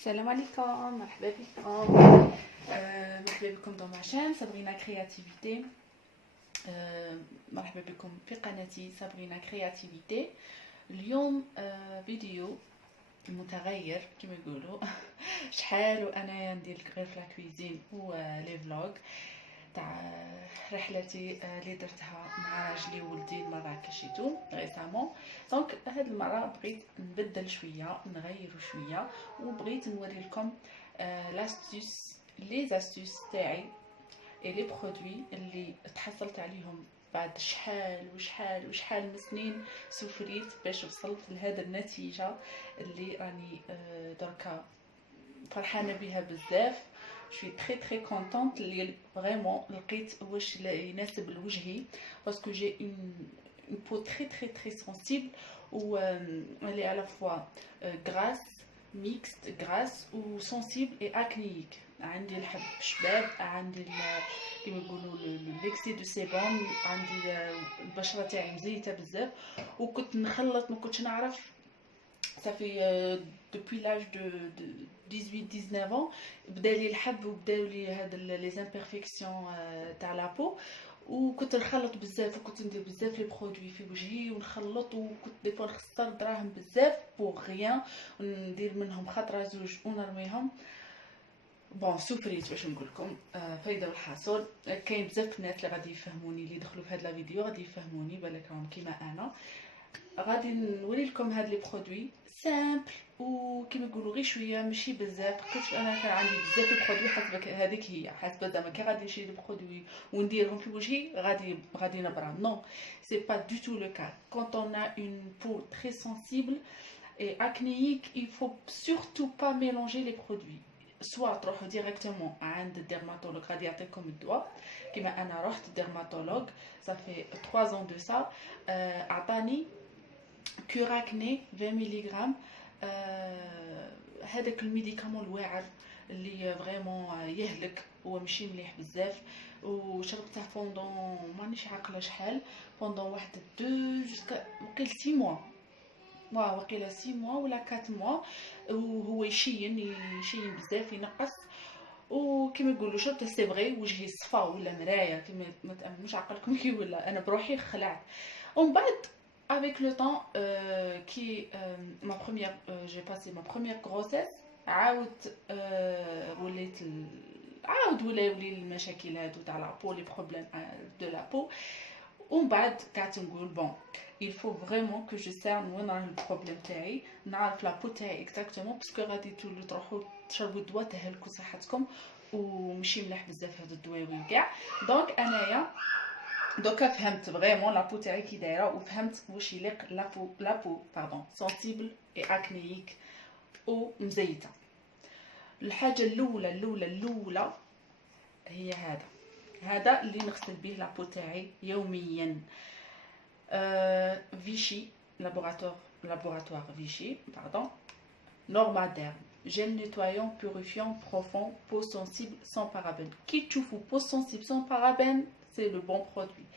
السلام عليكم، مرحبا بكم. مرحبا بكم dans ma chaîne Sabrina Créativité. مرحبا بكم في قناتي Sabrina Créativité. اليوم فيديو متغير كما يقولوا. شحال وانا ندير غير في لاكويزين ولي فلوغ تاع رحلتي اللي درتها مع راجلي وولدي لمراكش تو ريسامون. دونك هاد المره بغيت نبدل شويه، نغير شويه، وبغيت نوري لكم لاستيس لي زاستيس تاعي اي لي برودوي اللي تحصلت عليهم بعد شحال وشحال وشحال من سنين سفريت باش وصلت لهذا النتيجه اللي راني دركا فرحانه بها بزاف. Je suis très contente اللي vraiment لقيت واش يناسب لوجهي parce que j'ai une peau très sensible ou elle est à la fois grasse, mixte, grasse ou sensible et acnéique. عندي الحب شباب، عندي كيما يقولوا ليكسي دو سيبوم، عندي البشره تاعي مزيته بزاف، وكنت نخلط ما كنتش نعرف. Ça fait depuis l'âge de 18-19 ans بدا لي الحب وبداو لي هاد لي امبيرفيكسيون تاع لابو، وكنت نخلط بزاف وكنت ندير بزاف لي برودوي في وجهي ونخلط، وكنت دي فوا نخسر دراهم بزاف بوغ غيان، ندير منهم خطره زوج ونرميهم. بون سفريت باش نقول لكم فايده والحاصل. كاين بزاف الناس اللي غادي يفهموني، اللي يدخلوا في هاد لا فيديو غادي يفهموني بالك راهم كيما انا. غادي نوري لكم هاد لي برودوي سامبل وكيما يقولوا غير شويه ماشي بزاف. قلت انا كان عندي بزاف لي برودوي، حسب هذيك هي حسب زعما كي غادي نشري لي برودوي ونديرهم في وجهي غادي نبرا. نو سي با دو تو لو كا. كونط اون ا اون بو تري سنسيبل اي acnéique il faut surtout pas mélanger les produits. سوا تروحوا ديريكتومون عند الديرماتولوج غادي يعطيكم الدواء، كيما انا رحت ديرماتولوج صافي 3 ans de ça. اعطاني كوراكني 20 ملغ. هذاك الميديكامون الواعر اللي فريمون يهلك، هو ماشي مليح بزاف، وشربته بوندون مانيش عاقله شحال، بوندون واحد 2 جوسكا وقيل 6 موا، وقيله 6 موا ولا 4 موا، وهو يشين بزاف ينقص. وكما يقولوا شربته سي فغي وجهي صفا ولا مرايه كيما ما تامنوش عقلكم كي ولا انا بروحي خلعت. ومن بعد avec le temps j'ai passé ma première grossesse ولاو لي المشاكل هادو تاع لابو، لي بروبليم دو لابو. ومن بعد قعدت نقول بون il faut vraiment que je cerne وين راه البروبليم تاعي، نعرف لابو تاعي اكزاكتومون، باسكو غادي تولوا تروحوا تشربوا الدواء تهلكوا صحتكم وماشي مليح بزاف هاد الدواء وكاع. دونك انايا دوكا فهمت فريمون لابو تاعي كي دايره، وفهمت واش يليق لابو سنسيبل اي اكنيك ومزيته. الحاجه الاولى هي هذا اللي نغسل به لابو تاعي يوميا. فيشي laboratoire Vichy, pardon, Normaderm, gel nettoyant, purifiant, profond, peau sensible sans parabènes. Kitchoufou, peau sensible sans parabènes, c'est le bon produit.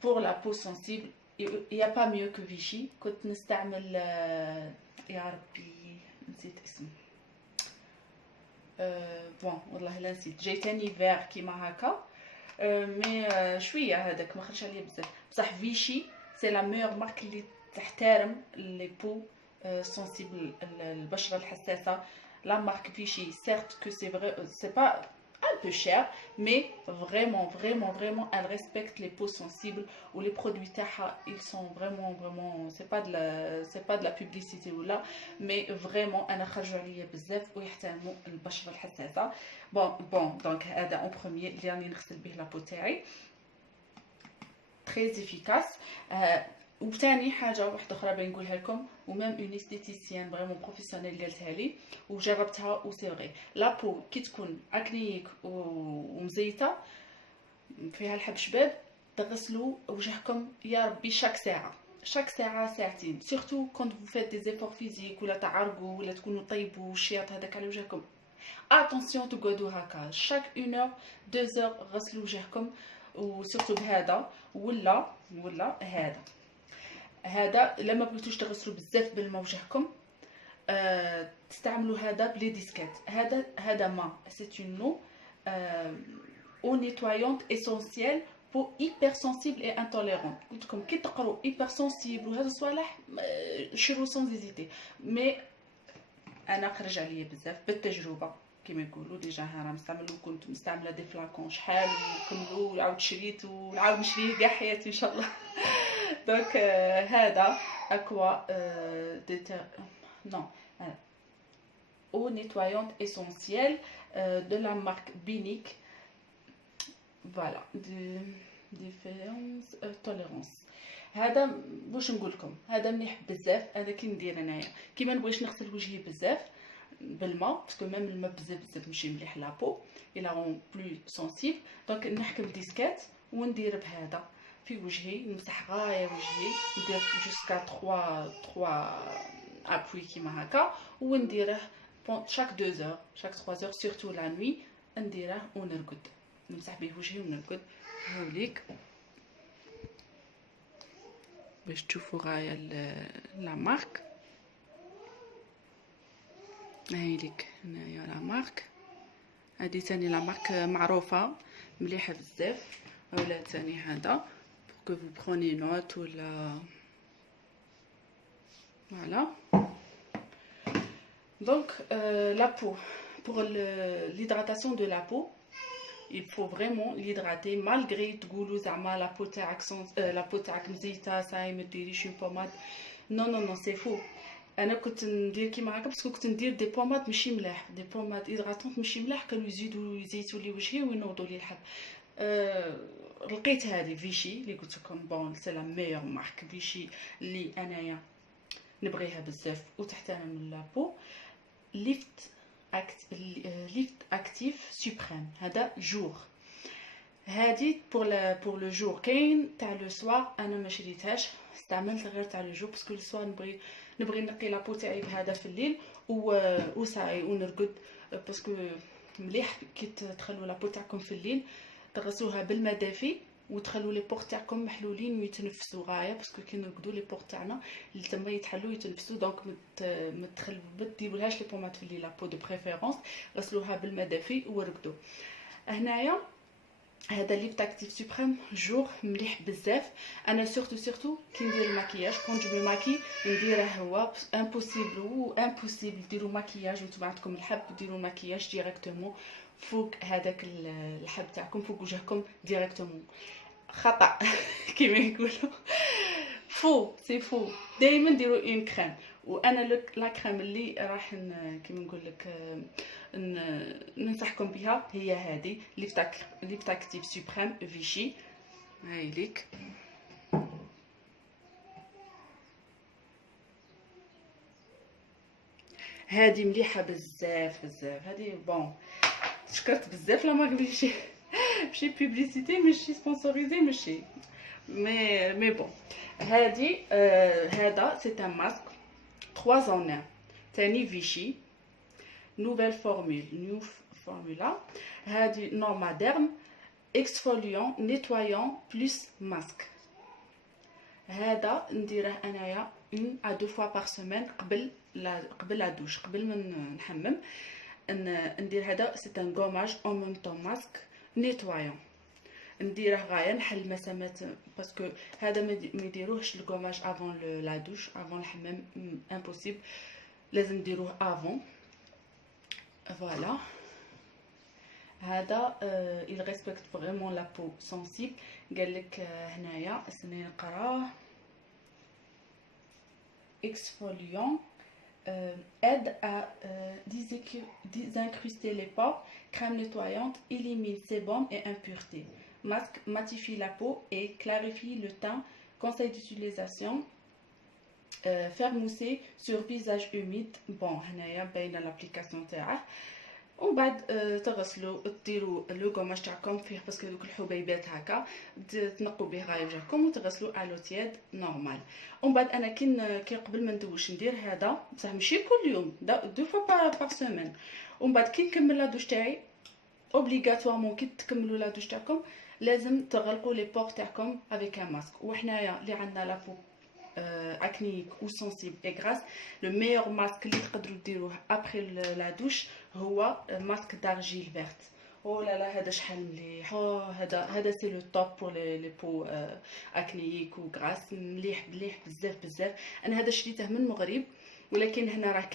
Pour la peau sensible, il n'y a pas mieux que Vichy. كنت نستعمل يا ربي نسيت اسمه، بون والله لا نسيت، جايتني فير كيما هكا، مي شويه هذاك ما خرجش عليا بزاف. بصح فيشي سي لا ميور مارك اللي تحترم لي بو سنسيبل، البشره الحساسه. لا مارك فيشي سيرت كو سي فري سي با un peu cher, mais vraiment elle respecte les peaux sensibles, ou les produits تاعها ils sont vraiment c'est pas de la publicité ou là, mais vraiment انا خرجوا عليا بزاف ويحترموا البشره الحساسه. bon donc هذا en premier اللي راني نغسل به لابو تاعي très efficace. وثاني حاجه واحده اخرى بنقولها لكم، ومام اون استيتيسيان فريمون بروفيسيونيل قالتها لي وجربتها وسي فري. لابو كي تكون اكنيك ومزيته فيها الحب شباب، تغسلوا وجهكم يا ربي شاك ساعه ساعتين، سورتو كونت فو فيت دي زيفور فيزيك ولا تعرقوا ولا تكونوا طيبوا الشياط هذاك على وجهكم. اتونسيون تقعدوا هكا شاك 1 اور 2 اور غسلوا وجهكم، وسورتو بهذا ولا هذا لما بغيتوش تغسلوا بزاف بالماء وجهكم تستعملوا هذا بلي ديسكات. هذا ما سي اون نو او نيتوايونت اسونسييل بو hyper sensible et intolérant. قلت لكم كي تقراو hyper sensible وهذا الصوالح شيرو سون زيزيتي. مي انا خرج عليا بزاف بالتجربه كما يقولوا ديجا راه مستعمل وكنت مستعمله دي فلاكون شحال وكملوا وعاود شريت ونعاود نشريه كاع حياتي ان شاء الله. دونك هذا اكوا نو او نيتوايونت اسونسييل دو لا مارك بينيك. فوالا ديفيرونس توليرانس. هذا واش نقول لكم هذا مليح بزاف. انا كي ندير انايا كي ما نبغيش نغسل وجهي بزاف بالماء باسكو ميم الماء بزاف ماشي مليح لابو الا اون بلو سونسيبل. دونك نحكم ديسكات وندير بهذا في وجهي نمسح غايه وجهي ندير جوسكا 3 ابوي كيما هكا ونديره شاك 2 زور شاك 3 زور سورتو لا نوي نديره ونرقد نمسح به وجهي ونرقد. هاوليك باش تشوفوا غايه لا مارك. هايليك هنايا لا مارك. هادي ثاني لا مارك معروفه مليحه بزاف. ولا ثاني هذا بور كو فو بروني نوت ولا فوالا. دونك لا بو pour l'hydratation de la peau il faut vraiment l'hydrater malgré تقولوا زعما لا بو تاعك لا بو تاعك مزيته ساي ما ديريش اون بوماد. نو سي فو. انا كنت ندير كيما هكا باسكو كنت ندير دي بوماد ماشي ملاح دي بوماد هيدراتونط ماشي ملاح كانوا يزيدوا لي وجهي وينوضوا لي الحب. لقيت هذه فيشي اللي قلت لكم بون سي لا ميور مارك فيشي اللي انايا نبغيها بزاف وتحترم لابو. ليفت اكتيف سوبريم. هذا جور. هادي بور لو جور. كاين تاع لو سوار انا ما شريتهاش استعملت غير تاع لو جور باسكو لو سوار نبغي نقي لابو تاعي بهذا في الليل وساي ونرقد باسكو مليح كي تخلوا لابو تاعكم في الليل تغسلوها بالماء دافي وتخلوا لي بور تاعكم محلولين ويتنفسوا غايه باسكو كي نرقدوا لي بور تاعنا اللي تما يتحلوا يتنفسوا. دونك ما تديرولهاش لي بومات في الليل لابو دو بريفيرونس غسلوها بالماء دافي ورقدوا. هنايا هذا ليفت اكتيف سوبريم جور مليح بزاف. انا سورتو كي ندير الماكياج كون جو ماكي نديره هو امبوسيبل ديروا ماكياج وانتم عندكم الحب ديروا الماكياج ديريكتومون فوق هذاك الحب تاعكم فوق وجهكم ديريكتومون. خطا كيما يقولوا فو سي فو. دائما ديروا اون كريم. وانا لا كريم اللي راح كيما نقول لك ننصحكم بها هي هذه ليفت اكتيف سوبريم فيشي. هاي ليك هذه مليحه بزاف هذه بون شكرت بزاف لا مارك ماشي بوبليسيتي ماشي سبونسوريزي ماشي مي بون. هذه هذا سي ان ماسك 3 en 1 تاني فيشي نوفيل فورمولا. هذه نورماديرم اكسفوليون نيتوايون بلس ماسك. هذا نديره انايا 1 à 2 fois par semaine قبل لا دوش قبل ما نحمم ندير هذا. سي ان غوماج اون ميم طون ماسك نيتوايون نديره غايه نحل مسامات باسكو هذا ما يديروهش الغوماج افون لا دوش افون الحمام امبوسيبل لازم نديروه افون. فوالا هذا il respecte vraiment la peau sensible. قال لك هنايا استني نقراه exfoliant aide à désincruster les pores, crème nettoyante élimine sébum et impuretés, masque matifie la peau et clarifie le teint. Conseil d'utilisation faire mousser sur visage humide. Bon هنايا باينه l'application تاعه. ومن بعد تغسلوا ديروا لو غوماج تاعكم فيه باسكو دوك الحبيبات هكا تنقوا به غايه وجهكم وتغسلوا الو تياد نورمال. ومن بعد انا كي قبل ما ندوش ندير هذا بصح ماشي كل يوم 2 fois par semaine. ومن بعد كي نكمل لا دوش تاعي اوبليغاتوارمون كي تكملوا لا دوش تاعكم لازم تغلقوا لي بور تاعكم افيك ان ماسك. وحنايا اللي عندنا لا بو acnéique ou sensible et grasse, le meilleur masque اللي تقدروا ديروه après la douche هو masque d'argile verte. Oh là là, هذا شحال مليح. هذا سي لو توب بور لي بو اكنييك و غراس، مليح مليح بزاف بزاف. انا هذا شريته من المغرب، ولكن هنا راه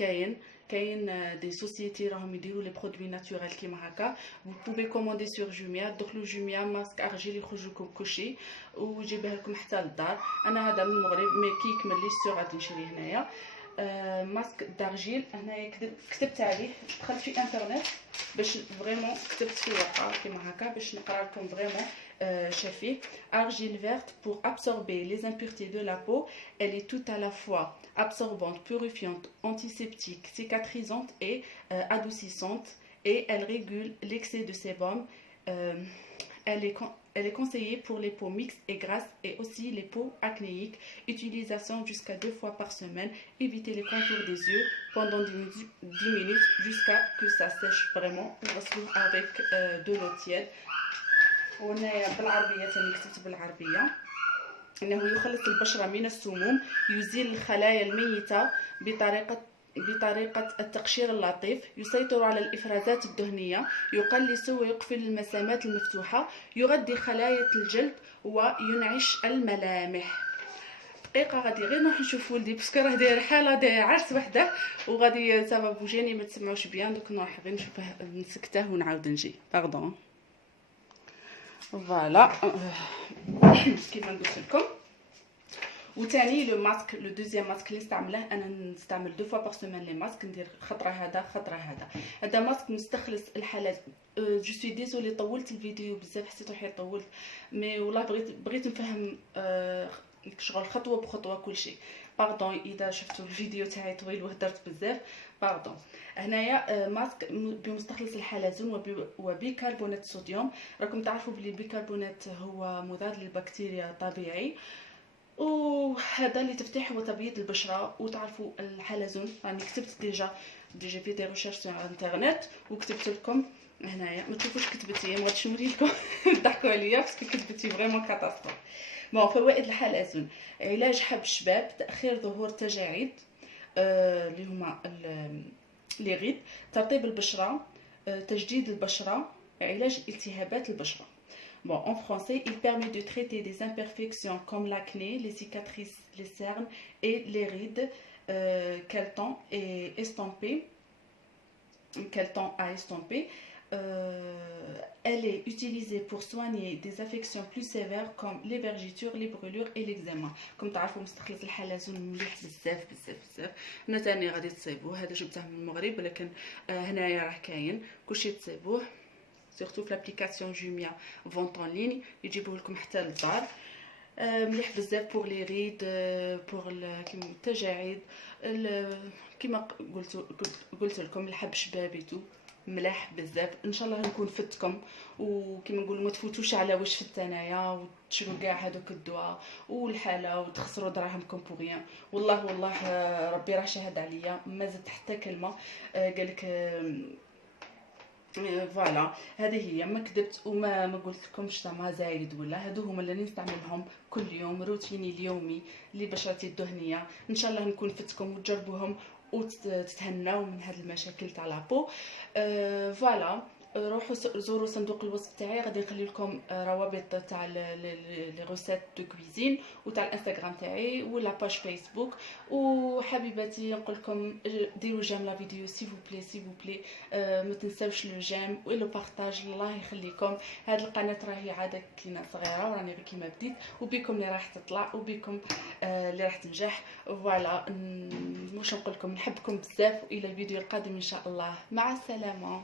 كاين دي سوسيتي راهم يديروا لي برودوي ناتوريل كيما هكا. vous pouvez commander sur جوميا. دخلوا جوميا ماسك ارجيل يخرج لكم كلشي ويجيبها لكم حتى للدار. انا هذا من المغرب مي كي يكمل لي ستور غادي نشريه هنايا. ماسك دارجيل هنايا كتبت عليه، دخلت في انترنت باش فريمون كتبت في ورقه كيما هكا باش نقرا لكم فريمون شافيه. argile verte pour absorber les impuretés de la peau. Elle est tout à la fois absorbante, purifiante, antiseptique, cicatrisante et adoucissante, et elle régule l'excès de sébum. Elle est conseillée pour les peaux mixtes et grasses et aussi les peaux acnéiques. Utilisation jusqu'à 2 fois par semaine. Évitez les contours des yeux pendant 10 minutes jusqu'à que ça sèche vraiment. وغسلوه avec de l'eau tiède. وهنايا بالعربيه ثاني كتبت بالعربيه انه يخلص البشره من السموم، يزيل الخلايا الميته بطريقة التقشير اللطيف، يسيطر على الإفرازات الدهنية، يقلص ويقفل المسامات المفتوحة، يغذي خلايا الجلد وينعش الملامح. دقيقة غادي غير نروح نشوف ولدي باسكو راه داير حالة داير عرس وحده وغادي سافا بوجيني ما تسمعوش بيان. دوك نروح غير نشوفه نسكته ونعاود نجي. باردون. فوالا كيما قلت لكم. وثاني لو ماسك لو دوزيام ماسك اللي نستعمله، انا نستعمل 2 فوا بار سيمين لي ماسك، ندير خطره هذا ماسك مستخلص الحالات. جو سوي ديزولي طولت الفيديو بزاف، حسيت روحي طولت مي والله بغيت نفهم شغل خطوه بخطوه كل شيء. باردون اذا شفتوا الفيديو تاعي طويل وهدرت بزاف، باردون. هنايا ماسك بمستخلص الحلزون وبيكربونات الصوديوم. راكم تعرفوا بلي البيكربونات هو مضاد للبكتيريا طبيعي، وهذا لتفتيح وتبييض البشره. وتعرفوا الحلزون راني كتبت ديجا في دي ريشيرش على الانترنت وكتبت لكم هنايا. ما تشوفوش كتبتي، ما غاديش نوري لكم ضحكوا عليا باسكو كتبتي فريمون كاتاستروف. بون فوائد الحلزون: علاج حب الشباب، تاخير ظهور تجاعيد اللي هما لي غيد، ترطيب البشره، تجديد البشره، علاج التهابات البشره. Bon, en français, il permet de traiter des imperfections comme l'acné, les cicatrices, les cernes et les rides qu'elle tend à estomper. Elle est utilisée pour soigner des affections plus sévères comme les vergetures, les brûlures et l'eczéma. Comme تعرفوا مستخلص الحلزون مليح بزاف بزاف بزاف. انا ثاني غادي تصيبوه، هذا جبته من المغرب ولكن هنايا راه كاين كلشي تصيبوه. سورتو في لابليكاسيون جوميا فونت اون لين يجيبوه لكم حتى للدار. مليح بزاف بور لي ريد، بور كيما التجاعيد، كيما قلت لكم الحب شبابيتو ملاح بزاف. ان شاء الله نكون فتكم، وكيما نقولوا ما تفوتوش على واش فت انايا وتشرو كاع هذوك الدواء والحاله وتخسروا دراهمكم بوغيان. والله ربي راه شاهد عليا، ما زدت حتى كلمه. قالك فوالا هذه هي، ما كذبت وما قلت لكمش زعما زايد ولا. هادو هما اللي نستعملهم كل يوم، روتيني اليومي لبشرتي الدهنيه. ان شاء الله نكون فتكم وتجربوهم وتتهناو من هاد المشاكل تاع لابو. فوالا روحوا زوروا صندوق الوصف تاعي، غادي نخلي لكم روابط تاع لي ريسيت دو كويزين وتاع الانستغرام تاعي ولا باج فيسبوك. وحبيباتي نقول لكم ديروا جيم لا فيديو سي فو بلي ما تنساوش لو جيم و لو بارطاج. الله يخليكم. هاد القناه راهي عاده كينا صغيره وراني غير كيما بديت، وبكم اللي راح تطلع وبكم اللي راح تنجح. فوالا واش نقول لكم، نحبكم بزاف والى الفيديو القادم ان شاء الله. مع السلامه.